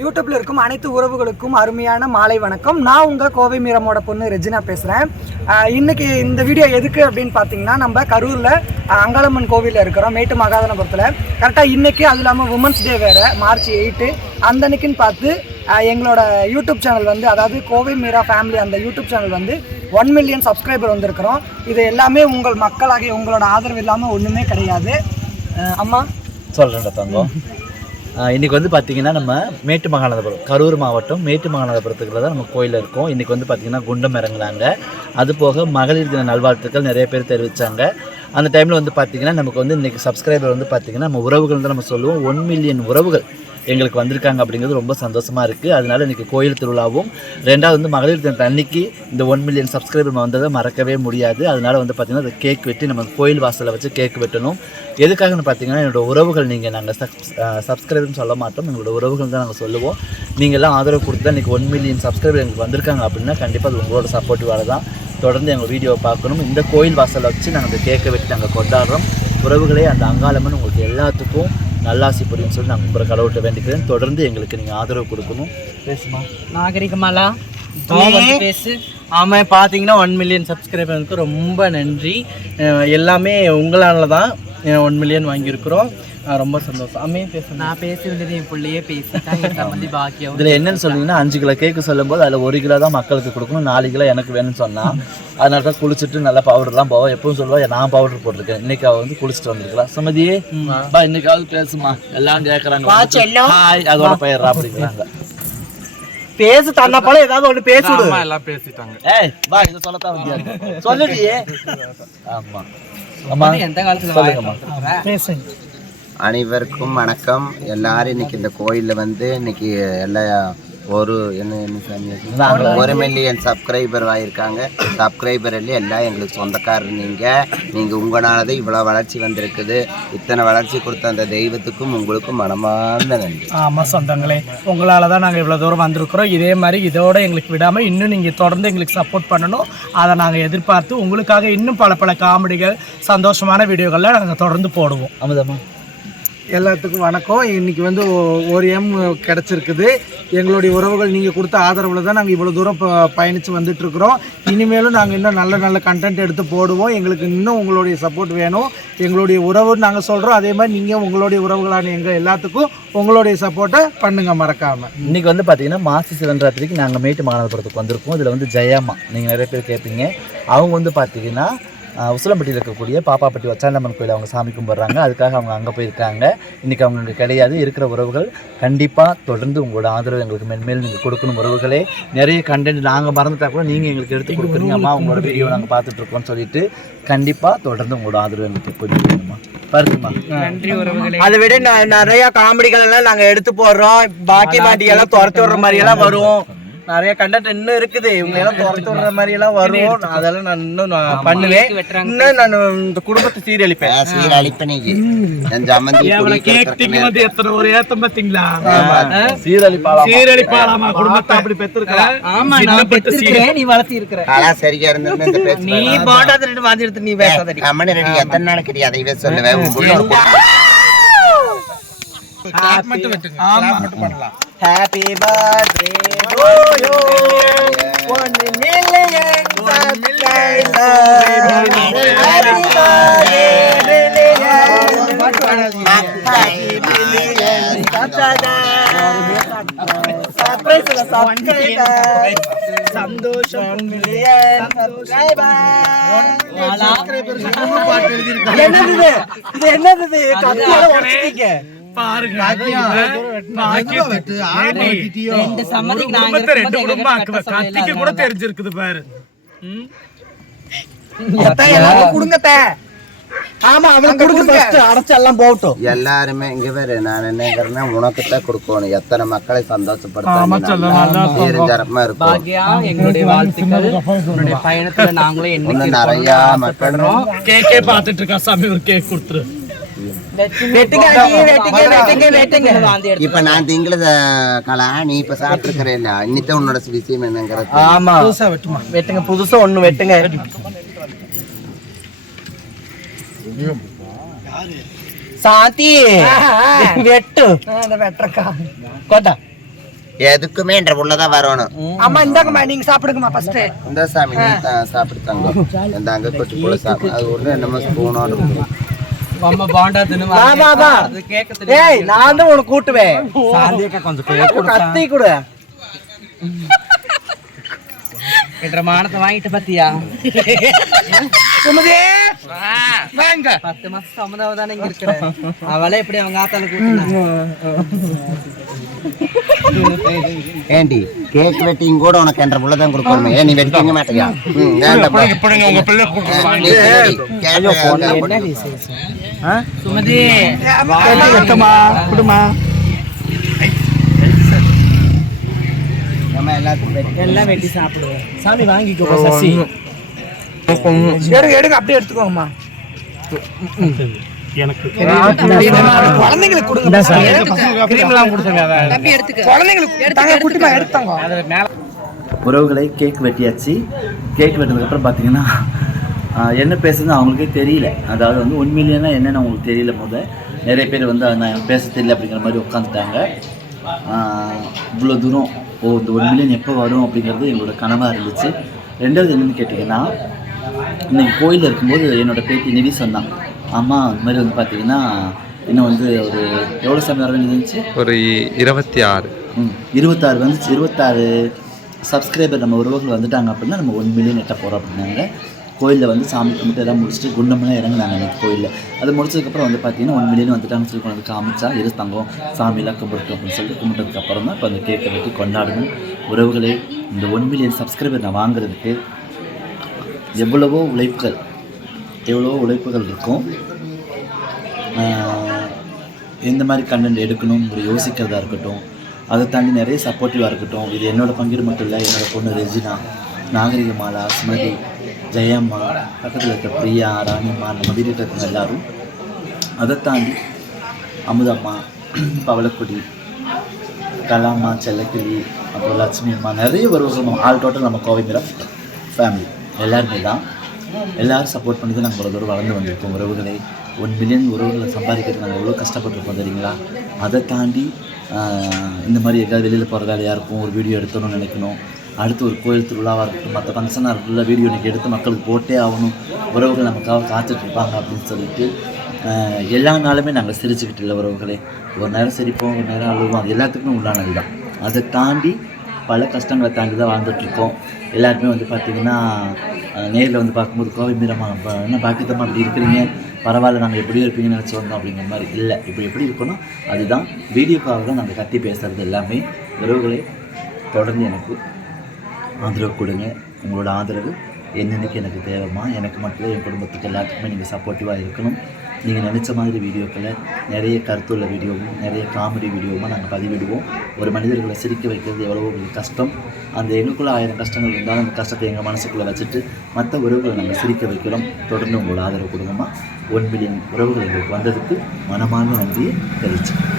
யூடியூப்ல இருக்கும் அனைத்து உறவுகளுக்கும் அருமையான மாலை வணக்கம். நான் உங்க கோவை மீரமோட பொண்ணு ரெஜினா பேசுறேன். ஆஹ் இன்னைக்கு இந்த வீடியோ எதுக்கு அப்படின்னு பார்த்தீங்கன்னா நம்ம கரூர்ல அங்காளம்மன் கோவிலில் இருக்கிறோம் மேட்டு மகாதனபுரத்தில். கரெக்டாக இன்னைக்கு அது இல்லாமல் உமன்ஸ் டே வேற மார்ச் எயிட்டு அந்த அன்னைக்குன்னு பார்த்து எங்களோட யூடியூப் சேனல் வந்து அதாவது கோவை மீரா ஃபேமிலி அந்த யூடியூப் சேனல் வந்து ஒன் மில்லியன் சப்ஸ்கிரைபர் வந்திருக்கிறோம். இது எல்லாமே உங்கள் மக்களாகிய உங்களோட ஆதரவு இல்லாமல் ஒன்றுமே கிடையாது. அம்மா. சொல்கிறேன்டா தங்கம். இன்றைக்கி வந்து பார்த்திங்கன்னா நம்ம மேட்டு மகாநாதபுரம் கரூர் மாவட்டம் மேட்டு மகாநதபுரத்துக்குள்ள தான் நம்ம கோயிலில் இருக்கோம். இன்றைக்கி வந்து பார்த்திங்கன்னா குண்டம் இறங்குனாங்க அது போக மகளிர் தின நல்வாழ்த்துக்கள் நிறைய பேர் தெரிவித்தாங்க அந்த டைமில் வந்து பார்த்தீங்கன்னா நமக்கு வந்து இன்றைக்கி சப்ஸ்கிரைபர் வந்து பார்த்திங்கன்னா நம்ம உறவுகள் தான் நம்ம சொல்லுவோம். ஒன் மில்லியன் உறவுகள் எங்களுக்கு வந்திருக்காங்க அப்படிங்கிறது ரொம்ப சந்தோஷமாக இருக்குது அதனால இன்றைக்கி கோயில் திருவிழாவும் ரெண்டாவது வந்து மகளிர் தினத்து அன்னைக்கு இந்த ஒன் மில்லியன் சப்ஸ்கிரைபர் வந்ததை மறக்கவே முடியாது. அதனால் வந்து பார்த்திங்கன்னா அந்த கேக் வெட்டி நம்ம கோயில் வாசலில் வச்சு கேக் வெட்டணும். எதுக்காகன்னு பார்த்தீங்கன்னா என்னோட உறவுகள் நீங்கள் நாங்கள் சப்ஸ் சப்ஸ்கிரைபர்னு சொல்ல மாட்டோம். எங்களோட உறவுகள் தான் நாங்கள் சொல்லுவோம். நீங்கள்லாம் ஆதரவு கொடுத்து தான் இன்றைக்கி ஒன் மில்லியன் சப்ஸ்கிரைபர் எங்களுக்கு வந்திருக்காங்க அப்படின்னா கண்டிப்பாக அது உங்களோட சப்போர்ட்டிவால தான். தொடர்ந்து எங்கள் வீடியோவை பார்க்கணும். இந்த கோயில் வாசலை வச்சு நாங்கள் அந்த கேக்கை வெட்டி நாங்கள் கொண்டாடுறோம். உறவுகளே அந்த அங்காளம்மன் உங்களுக்கு எல்லாத்துக்கும் நல்லாசி புரியும் சொல்லி நான் கும்புற கடவுள்கிட்ட வேண்டிக்கிறேன். தொடர்ந்து எங்களுக்கு நீங்கள் ஆதரவு கொடுக்கணும். பேசுமா? நாகரிகமாலா பேசு. ஆமாம் பார்த்தீங்கன்னா ஒன் மில்லியன் சப்ஸ்கிரைபருக்கு ரொம்ப நன்றி. எல்லாமே உங்களால தான் ஒன் மில்லியன் வாங்கியிருக்கிறோம். ரொம்ப சந்தோஷம். அம்மே பேசுங்க நான் பேச வேண்டியது என் பிள்ளையே பேசிட்டான் என் பாக்கியம். இதில் என்னன்னு சொன்னீங்கன்னா அஞ்சு கிலோ கேக்கு சொல்லும்போது அதில் ஒரு கிலோ தான் மக்களுக்கு கொடுக்கணும் நாலு கிலோ எனக்கு வேணும்னு சொன்னான் அதனால தான் குளிச்சுட்டு நல்லா பவுடர்லாம் போவோம் எப்பவும் சொல்லுவா நான் பவுடர் போட்டிருக்கேன். இன்னைக்கு அவள் வந்து குளிச்சுட்டு வந்திருக்கலாம் சுமதி பா இன்னைக்காவது பேசுமா எல்லாம் கேட்குறாங்க ஹாய் அதோட பயிர்றா அப்படிங்கிறாங்க. பேசு தன்னை போல ஏதாவது ஒன்று பேசுடு ஏய் வா இதை சொல்லத்தான் வந்தியா? சொல்லுடியே ஆமா. அம்மா எந்த காலத்துல பேசுங்க. அனைவருக்கும் வணக்கம். எல்லாரும் இன்னைக்கு இந்த கோயிலில் வந்து இன்னைக்கு எல்லா ஒரு என்ன என்ன சாமி? ஒரு மில்லியன் சப்ஸ்கிரைபர் ஆயிருக்காங்க சப்ஸ்கிரைபர் எல்லாம் எல்லாம் எங்களுக்கு சொந்தக்காரர் நீங்கள் நீங்கள் உங்களால தான் இவ்வளோ வளர்ச்சி வந்திருக்குது. இத்தனை வளர்ச்சி கொடுத்த அந்த தெய்வத்துக்கும் உங்களுக்கும் மனமார்ந்த நன்றி. ஆமாம் சொந்தங்களே உங்களால் தான் நாங்கள் இவ்வளோ தூரம் வந்திருக்கிறோம். இதே மாதிரி இதோட எங்களுக்கு விடாமல் இன்னும் நீங்கள் தொடர்ந்து எங்களுக்கு சப்போர்ட் பண்ணணும். அதை நாங்கள் எதிர்பார்த்து உங்களுக்காக இன்னும் பல பல காமெடிகள் சந்தோஷமான வீடியோக்கள்லாம் நாங்கள் தொடர்ந்து போடுவோம். அமுதம்மா எல்லாத்துக்கும் வணக்கம். இன்றைக்கி வந்து ஒரு எம் கிடச்சிருக்குது. எங்களுடைய உறவுகள் நீங்கள் கொடுத்த ஆதரவில் தான் நாங்கள் இவ்வளோ தூரம் இப்போ பயணித்து வந்துட்டுருக்குறோம். இனிமேலும் நாங்கள் இன்னும் நல்ல நல்ல கண்டென்ட் எடுத்து போடுவோம். எங்களுக்கு இன்னும் உங்களுடைய சப்போர்ட் வேணும். எங்களுடைய உறவுன்னு நாங்கள் சொல்கிறோம் அதே மாதிரி நீங்கள் உங்களுடைய உறவுகளான எங்கள் எல்லாத்துக்கும் உங்களுடைய சப்போர்ட்டை பண்ணுங்கள் மறக்காமல் இன்றைக்கி வந்து பார்த்தீங்கன்னா மாசி சிவன்ராத்திரிக்கு நாங்கள் மேட்டு மாநகரத்துக்கு வந்திருக்கோம். இதில் வந்து ஜெயம்மா. நீங்கள் நிறைய பேர் கேட்பீங்க அவங்க வந்து பார்த்தீங்கன்னா உசிலம்பட்டியில் இருக்கக்கூடிய பாப்பாப்பட்டி வச்சாண்டம்மன் கோயில் அவங்க சாமி கும்பிட்றாங்க. அதுக்காக அவங்க அங்கே போயிருக்காங்க. இன்றைக்கி அவங்க இங்க கிடையாது. இருக்கிற உறவுகள் கண்டிப்பாக தொடர்ந்து உங்களோட ஆதரவு எங்களுக்கு மென்மேல் நீங்கள் கொடுக்கணும் உறவுகளே. நிறைய கண்டென்ட் நாங்கள் மறந்துட்டா கூட நீங்கள் எங்களுக்கு எடுத்து கொடுக்குறீங்க. அம்மா உங்களோட வீடியோ நாங்கள் பார்த்துட்ருக்கோம்னு சொல்லிட்டு கண்டிப்பாக தொடர்ந்து உங்களோட ஆதரவு எங்களுக்கு எப்போதுமே வேணுமா பாருங்கம்மா. நன்றி உறவுகளே. அதை விட ந- நிறைய காமெடிகள் எல்லாம் நாங்கள் எடுத்து போடுறோம். பாக்கி மாட்டி எல்லாம் துரத்து விடுற மாதிரி எல்லாம் வரும். நிறைய கண்டென்ட் இன்னும் இருக்குது இவங்க எல்லாம் துரத்து விடுற மாதிரி எல்லாம் வரும் அதெல்லாம் நான் இன்னும் நான் பண்ணுவேன் இன்னும் நான் இந்த குடும்பத்தை சீரழிப்பேன் சீரழிப்பு நீங்க என் சம்மந்தி குடிக்கிறதுக்கு எத்தனை ஒரு ஏத்தம் பாத்தீங்களா சீரழிப்பாளா சீரழிப்பாளாமா குடும்பத்தை அப்படி பெற்றிருக்கலாம் ஆமா நான் பெற்றிருக்கிறேன் நீ வளர்த்தி இருக்கிற சரியா இருந்திருந்தா இந்த பேச்சு நீ போட்டாத ரெண்டு வாந்தி எடுத்து நீ பேசாதடி கம்மனு ரெடி எத்தனை அதைவே சொல்லுவேன் ஹாப்பி பர்த்டே சந்தோஷம் என்னது இது? என்னது? கத்தியால உடைச்சிட்டீங்க. ரெண்டு சம்மதிக்கு நாங்க இருக்கும்போது எங்க கத்திக்கு கூட தெரிஞ்சிருக்குது பாரு. அத்தை, எல்லாரும் கொடுங்கத்த ஆமா அவன் கொடுக்க ஃபர்ஸ்ட் அடைச்சு எல்லாம் போகட்டும். எல்லாருமே இங்க வேறு நான் என்னங்கிறேன்னா உனக்கு தான் கொடுக்கணும். எத்தனை மக்களை சந்தோஷப்படுத்தாம இருக்கும். பாக்கியா எங்களுடைய வாழ்த்துக்கள். உன்னுடைய பயணத்துல நாங்களும் என்னைக்கு நிறைய மக்கள் கேக்கே பார்த்துட்டு இருக்கா சாமி ஒரு கேக் கொடுத்துரு. இப்ப நான் திங்கள கலா நீ இப்ப சாப்பிட்டுருக்கிறேன் இல்ல இன்னித்த உன்னோட விஷயம் என்னங்கிறது? ஆமா. வெட்டுங்க புதுசா ஒண்ணு வெட்டுங்க. சாந்தி வெட்டு. அந்த வெட்டக்கா கோட்டா. எதுக்குமே என்ற உள்ளதான் வரணும். அம்மா இந்தாங்கம்மா நீங்க சாப்பிடுங்கம்மா ஃபர்ஸ்ட் இந்த சாமி நீ த- சாப்பிடு கொட்டி போல அது ஒண்ணு என்னமோ ஸ்பூனோட அம்மா பாண்டா தின்னு வா வா வா கேட்க ஏய் நான் தான் உனக்கு கூட்டுவேன் கொஞ்சம் கத்தி கொடு என்ற மானத்தை வாங்கிட்டு பாத்தியா சுமதி வாங்க பத்து மாசம் சம்மதாவ தானே இங்க இருக்கிற அவளே எப்படி அவங்க ஆத்தால கூட்டுனா ஏண்டி கேக் வெட்டிங் கூட உனக்கு என்ற உள்ளதான் கொடுக்கணும். ஏன் நீ வெட்டிங்க மாட்டியா. சுமதி. நம்ம எல்லாத்துக்கும் வெட்டி. எல்லாம் வெட்டி சாப்பிடுவேன் சாமி வாங்கிக்கோ சசி. எடுங்க எடுங்க அப்படியே எடுத்துக்கோங்கம்மா. குழந்தைங்களுக்கு கொடுங்க. கிரீம்லாம் குழந்தைங்களுக்கு குட்டிமா எடுத்தாங்க. உறவுகளை கேக் வெட்டியாச்சு. கேக் வெட்டினதுக்கப்புறம் பார்த்தீங்கன்னா என்ன பேசுறது அவங்களுக்கே தெரியல. அதாவது வந்து உண்மையிலேனா என்னன்னு அவங்களுக்கு தெரியல முத நிறைய பேர் வந்து "அது நான் பேச தெரியல அப்படிங்கிற மாதிரி உட்காந்துட்டாங்க இவ்வளோ தூரம். ஓ இந்த ஒரு மில்லியன் எப்போ வரும் அப்படிங்கிறது எங்களோட கனவாக இருந்துச்சு. ரெண்டாவது என்னன்னு கேட்டிங்கன்னா இன்னைக்கு கோயிலில் இருக்கும்போது என்னோட பேத்தி நிவி சொன்னான் அம்மா இந்த மாதிரி வந்து பார்த்தீங்கன்னா இன்னும் வந்து ஒரு எவ்வளோ சாமி வர வேண்டியது இருந்துச்சு? ஒரு இருபத்தி ஆறு. ம் இருபத்தாறு வந்துச்சு. இருபத்தாறு சப்ஸ்கிரைபர் நம்ம உறவுகள் வந்துட்டாங்க அப்படின்னா நம்ம ஒன் மில்லியன் எட்ட போகிறோம் அப்படின்னாங்க. கோயிலில் வந்து சாமி கும்பிட்டு எல்லாம் முடிச்சுட்டு குண்டமெல்லாம் இறங்குனாங்க அன்றைக்கி கோயிலில். அது முடிச்சதுக்கப்புறம் வந்து பார்த்தீங்கன்னா ஒன் மில்லியன் வந்துட்டாங்கன்னு சொல்லி கொண்டு வந்து காமிச்சா இரு தங்கம் சாமியெல்லாம் கும்பிட்டு அப்படின்னு சொல்லிட்டு கும்பிட்டதுக்கப்புறம் தான் இப்போ அந்த கேக்கை வெட்டி கொண்டாடணும் உறவுகளே இந்த ஒன் மில்லியன் சப்ஸ்கிரைபர் நான் வாங்குறதுக்கு எவ்வளவோ உழைப்புகள் எவ்வளவோ உழைப்புகள் இருக்கும். எந்த மாதிரி கண்டென்ட் எடுக்கணுங்கிற யோசிக்கிறதா இருக்கட்டும் அதை தாண்டி நிறைய சப்போர்ட்டிவாக இருக்கட்டும். இது என்னோடய பங்கீடு மட்டும் இல்லை என்னோடய பொண்ணு ரெஜினா நாகரிகமாலா ஸ்மதி ஜெயம்மா பக்கத்தில் இருக்க பிரியா ராணிம்மா நம்ம வீட்டில் இருக்கிற எல்லாரும் அதை தாண்டி அமுதம்மா பவளக்குடி கலாமா செல்லக்கிளி அப்புறம் லட்சுமி அம்மா நிறைய வருவாங்க ஆல் டோட்டல் நம்ம கோவை மீரா ஃபேமிலி எல்லாருமே தான். எல்லாரும் சப்போர்ட் பண்ணி தான் நாங்கள் இவ்வளோ தூரம் வளர்ந்து வந்திருக்கோம். உறவுகளை ஒன் மில்லியன் உறவுகளை சம்பாதிக்கிறது நாங்கள் எவ்வளோ கஷ்டப்பட்டுருக்கோம் தெரியுங்களா? அதை தாண்டி இந்த மாதிரி எங்கேயாவது வெளியில் போகிற வேலையாக இருக்கும் ஒரு வீடியோ எடுக்கணும்னு நினைக்கணும். அடுத்து ஒரு கோயில் திருவிழாவாக இருக்கட்டும் மற்ற ஃபங்க்ஷனாக இருக்கட்டும் வீடியோ இன்றைக்கி எடுத்து மக்களுக்கு போட்டே ஆகணும் உறவுகள் நமக்காக காத்துட்ருப்பாங்க அப்படின்னு சொல்லிட்டு எல்லா நாளுமே நாங்கள் சிரிச்சுக்கிட்டு இல்லை உறவுகளே. ஒரு நேரம் சிரிப்போம் ஒரு நேரம் அழுவோம் அது எல்லாத்துக்குமே உள்ளானது தான் அதை தாண்டி பல கஷ்டங்களை தாண்டி தான் வாழ்ந்துட்டுருக்கோம் எல்லாருமே வந்து பார்த்திங்கன்னா நேரில் வந்து பார்க்கும்போது கோவை மீரமா என்ன பாக்கியத்தம்மா அப்படி இருக்கிறீங்க? பரவாயில்ல நாங்கள் எப்படியோ இருப்பீங்கன்னு நினச்சி வந்தோம் அப்படிங்கிற மாதிரி இல்லை. இப்போ எப்படி இருக்கணும்? அதுதான் வீடியோ தான் நாங்கள் கத்தி பேசுகிறது எல்லாமே. உறவுகளை தொடர்ந்து எனக்கு ஆதரவு கொடுங்க. உங்களோட ஆதரவு என்னென்னைக்கு எனக்கு தேவைமா? எனக்கு மட்டும் இல்லை, என் குடும்பத்துக்கு எல்லாத்துக்குமே நீங்கள் சப்போர்ட்டிவாக இருக்கணும். நீங்கள் நினச்ச மாதிரி வீடியோக்களை நிறைய கருத்துள்ள வீடியோவும் நிறைய காமெடி வீடியோவும் நாங்கள் பதிவிடுவோம். ஒரு மனிதர்களை சிரிக்க வைக்கிறது எவ்வளவோ பெரிய கஷ்டம். அந்த எங்களுக்குள்ளே ஆயிரம் கஷ்டங்கள் இருந்தாலும் அந்த கஷ்டத்தை எங்கள் மனசுக்குள்ளே வச்சுட்டு மற்ற உறவுகளை நாங்கள் சிரிக்க வைக்கிறோம். தொடர்ந்து உங்களோட ஆதரவு கொடுங்கம்மா. ஒன் மில்லியன் உறவுகள் எங்களுக்கு வந்ததுக்கு மனமார்ந்த நன்றியை தெரிவிச்சுக்கிறேன்.